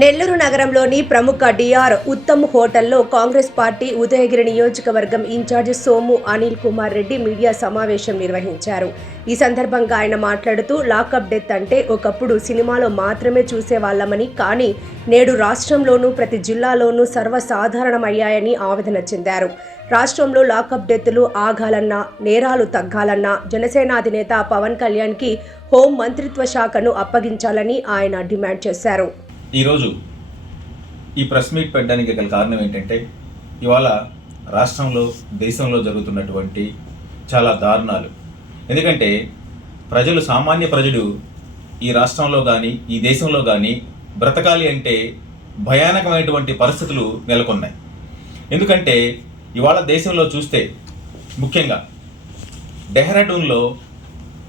నెల్లూరు నగరంలోని ప్రముఖ డిఆర్ ఉత్తమ్ హోటల్లో కాంగ్రెస్ పార్టీ ఉదయగిరి నియోజకవర్గం ఇన్ఛార్జి సోము అనిల్ కుమార్ రెడ్డి మీడియా సమావేశం నిర్వహించారు. ఈ సందర్భంగా ఆయన మాట్లాడుతూ లాకప్ డెత్ అంటే ఒకప్పుడు సినిమాలో మాత్రమే చూసేవాళ్లమని, కానీ నేడు రాష్ట్రంలోనూ ప్రతి జిల్లాలోనూ సర్వసాధారణమయ్యాయని ఆవేదన చెందారు. రాష్ట్రంలో లాకప్ డెత్లు ఆగాలన్నా, నేరాలు తగ్గాలన్నా జనసేన అధినేత పవన్ కళ్యాణ్కి హోం మంత్రిత్వ శాఖను అప్పగించాలని ఆయన డిమాండ్ చేశారు. ఈరోజు ఈ ప్రెస్ మీట్ పెట్టడానికి గల కారణం ఏంటంటే, ఇవాళ రాష్ట్రంలో దేశంలో జరుగుతున్నటువంటి చాలా దారుణాలు. ఎందుకంటే సామాన్య ప్రజలు ఈ రాష్ట్రంలో కానీ ఈ దేశంలో కానీ బ్రతకాలి అంటే భయానకమైనటువంటి పరిస్థితులు నెలకొన్నాయి. ఎందుకంటే ఇవాళ దేశంలో చూస్తే ముఖ్యంగా డెహ్రాడూన్లో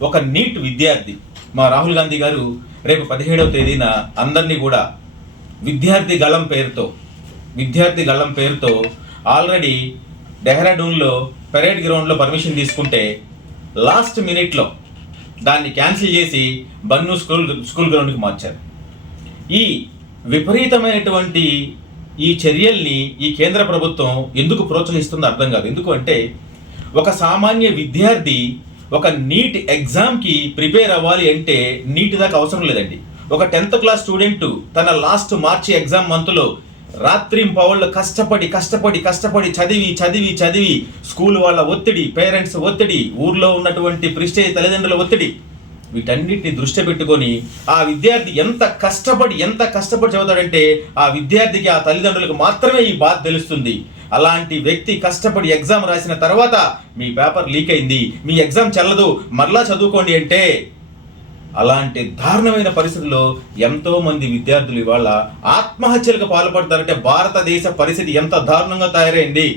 ఒక నీట్ విద్యార్థి, మా రాహుల్ గాంధీ గారు రేపు 17వ తేదీన అందరినీ కూడా విద్యార్థి గళం పేరుతో ఆల్రెడీ డెహ్రాడూన్లో పెరేడ్ గ్రౌండ్లో పర్మిషన్ తీసుకుంటే లాస్ట్ మినిట్లో దాన్ని క్యాన్సిల్ చేసి బన్ను స్కూల్ గ్రౌండ్కి మార్చారు. ఈ విపరీతమైనటువంటి ఈ చర్యల్ని ఈ కేంద్ర ప్రభుత్వం ఎందుకు ప్రోత్సహిస్తుందో అర్థం కాదు. ఎందుకు అంటే ఒక సామాన్య విద్యార్థి ఒక నీట్ ఎగ్జామ్కి ప్రిపేర్ అవ్వాలి అంటే నీట్ దాకా అవసరం లేదండి. ఒక 10th క్లాస్ స్టూడెంట్ తన లాస్ట్ మార్చి ఎగ్జామ్ మంత్లో రాత్రింపవళ్ళు కష్టపడి చదివి స్కూల్ వాళ్ళ ఒత్తిడి, పేరెంట్స్ ఒత్తిడి, ఊర్లో ఉన్నటువంటి ప్రిస్టేజ్ తల్లిదండ్రుల ఒత్తిడి, వీటన్నిటిని దృష్టి పెట్టుకొని ఆ విద్యార్థి ఎంత కష్టపడి చదువుతాడంటే ఆ విద్యార్థికి, ఆ తల్లిదండ్రులకు మాత్రమే ఈ బాధ తెలుస్తుంది. అలాంటి వ్యక్తి కష్టపడి ఎగ్జామ్ రాసిన తర్వాత మీ పేపర్ లీక్ అయింది, మీ ఎగ్జామ్ చెల్లదు, మరలా చదువుకోండి అంటే, అలాంటి దారుణమైన పరిస్థితుల్లో ఎంతో మంది విద్యార్థులు ఇవాళ ఆత్మహత్యలకు పాల్పడతారంటే భారతదేశ పరిస్థితి ఎంత దారుణంగా తయారైంది.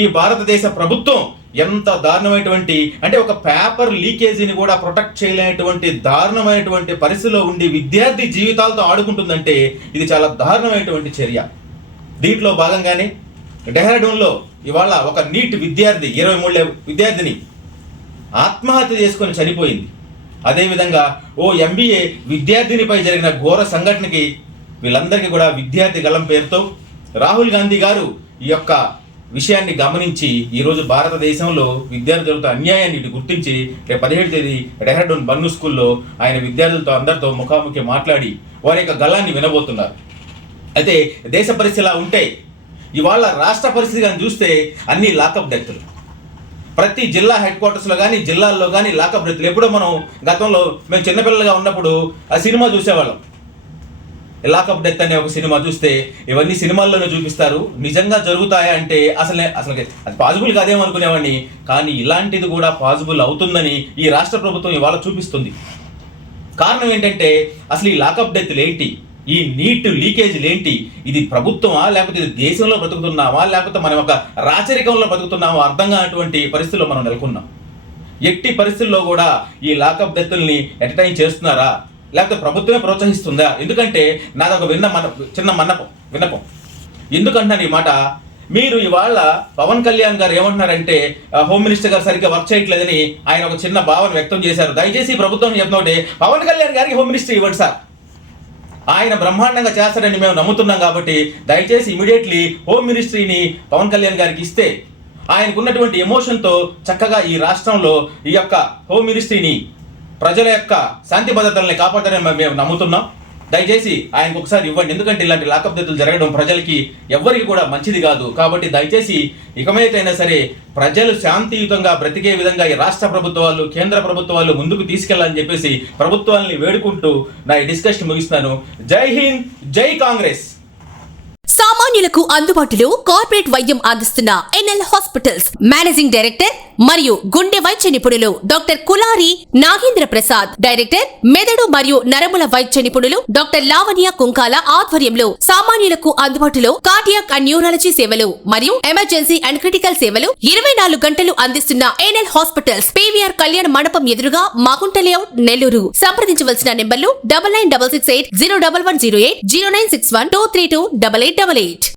ఈ భారతదేశ ప్రభుత్వం ఎంత దారుణమైనటువంటి, అంటే ఒక పేపర్ లీకేజీని కూడా ప్రొటెక్ట్ చేయలేనటువంటి దారుణమైనటువంటి పరిస్థితిలో ఉండి విద్యార్థి జీవితాలతో ఆడుకుంటుందంటే ఇది చాలా దారుణమైనటువంటి చర్య. దీంట్లో భాగంగానే డెహ్రాడూన్లో ఇవాళ ఒక నీట్ విద్యార్థి, 23 విద్యార్థిని ఆత్మహత్య చేసుకొని చనిపోయింది. అదేవిధంగా MBA విద్యార్థినిపై జరిగిన ఘోర సంఘటనకి వీళ్ళందరికీ కూడా విద్యార్థి గళం పేరుతో రాహుల్ గాంధీ గారు ఈ యొక్క విషయాన్ని గమనించి ఈరోజు భారతదేశంలో విద్యార్థులతో అన్యాయాన్ని గుర్తించి రేపు 17వ తేదీ డెహ్రాడూన్ బన్ను స్కూల్లో ఆయన విద్యార్థులతో అందరితో ముఖాముఖి మాట్లాడి వారి యొక్క గళాన్ని వినబోతున్నారు. అయితే దేశ పరిస్థితి ఇలా ఉంటే ఇవాళ రాష్ట్ర పరిస్థితి కానీ చూస్తే అన్ని లాకప్ డెత్లు, ప్రతి జిల్లా హెడ్ క్వార్టర్స్లో కానీ జిల్లాల్లో కానీ లాకప్ డెత్లు. ఎప్పుడో మనం గతంలో మేము చిన్నపిల్లలుగా ఉన్నప్పుడు ఆ సినిమా చూసేవాళ్ళం, లాకప్ డెత్ అనే ఒక సినిమా చూస్తే ఇవన్నీ సినిమాల్లోనే చూపిస్తారు, నిజంగా జరుగుతాయా అంటే అసలు అది పాసిబుల్ కాదేమనుకునేవాడిని. కానీ ఇలాంటిది కూడా పాసిబుల్ అవుతుందని ఈ రాష్ట్ర ప్రభుత్వం ఇవాళ చూపిస్తుంది. కారణం ఏంటంటే అసలు ఈ లాకప్ డెత్లు ఏంటి, ఈ నీట్ లీకేజీలు ఏంటి, ఇది ప్రభుత్వమా లేకపోతే ఇది దేశంలో బ్రతుకుతున్నామా లేకపోతే మనం ఒక రాచరికంలో బ్రతుకుతున్నామా అర్థం కానటువంటి పరిస్థితుల్లో మనం నెలకొన్నాం. ఎట్టి పరిస్థితుల్లో కూడా ఈ లాకప్ డెత్తుల్ని ఎంటర్టైన్ చేస్తున్నారా లేకపోతే ప్రభుత్వమే ప్రోత్సహిస్తుందా? ఎందుకంటే నాదొక చిన్న విన్నపం. ఎందుకంటున్నాను ఈ మాట, మీరు ఇవాళ పవన్ కళ్యాణ్ గారు ఏమంటున్నారంటే హోమ్ మినిస్టర్ గారు సరిగ్గా వర్క్ చేయట్లేదని ఆయన ఒక చిన్న భావన వ్యక్తం చేశారు. దయచేసి ప్రభుత్వం చెప్తుంటే పవన్ కళ్యాణ్ గారికి హోమ్ మినిస్టర్ ఇవ్వండి సార్, ఆయన బ్రహ్మాండంగా చేస్తారని మేము నమ్ముతున్నాం. కాబట్టి దయచేసి ఇమీడియట్లీ హోమ్ మినిస్ట్రీని పవన్ కళ్యాణ్ గారికి ఇస్తే ఆయనకున్నటువంటి ఎమోషన్తో చక్కగా ఈ రాష్ట్రంలో ఈ యొక్క హోమ్ మినిస్ట్రీని ప్రజల యొక్క శాంతి భద్రతల్ని కాపాడారని మేము నమ్ముతున్నాం. దయచేసి ఆయనకు ఒకసారి ఇవ్వండి. ఎందుకంటే ఇలాంటి లాకప్ డెత్తులు జరగడం ప్రజలకి ఎవ్వరికి కూడా మంచిది కాదు. కాబట్టి దయచేసి ఇకమేటైనా సరే ప్రజలు శాంతియుతంగా బ్రతికే విధంగా ఈ రాష్ట్ర ప్రభుత్వాలు, కేంద్ర ప్రభుత్వాలు ముందుకు తీసుకెళ్లాలని చెప్పేసి ప్రభుత్వాలని వేడుకుంటూ నా ఈ డిస్కషన్ ముగిస్తున్నాను. జై హింద్, జై కాంగ్రెస్. సామాన్యులకు అందుబాటులో కార్పొరేట్ వైద్యం అందిస్తున్న NL హాస్పిటల్స్ మేనేజింగ్ డైరెక్టర్ మరియు గుండె వైద్య నిపుణులు డాక్టర్ కులారి నాగేంద్ర ప్రసాద్, డైరెక్టర్ మెదడు మరియు నరముల వైద్య నిపుణులు డాక్టర్ లావణ్య కుంకాల ఆధ్వర్యంలో సామాన్యులకు అందుబాటులో కార్డియాక్ అండ్ న్యూరాలజీ సేవలు మరియు ఎమర్జెన్సీ అండ్ క్రిటికల్ సేవలు 24 గంటలు అందిస్తున్న NL హాస్పిటల్స్ PVR కళ్యాణ మండపం ఎదురుగా మాగుంట లేఅవుట్, నెల్లూరు. సంప్రదించవలసిన నెంబర్లు 9966801108, 0961232888.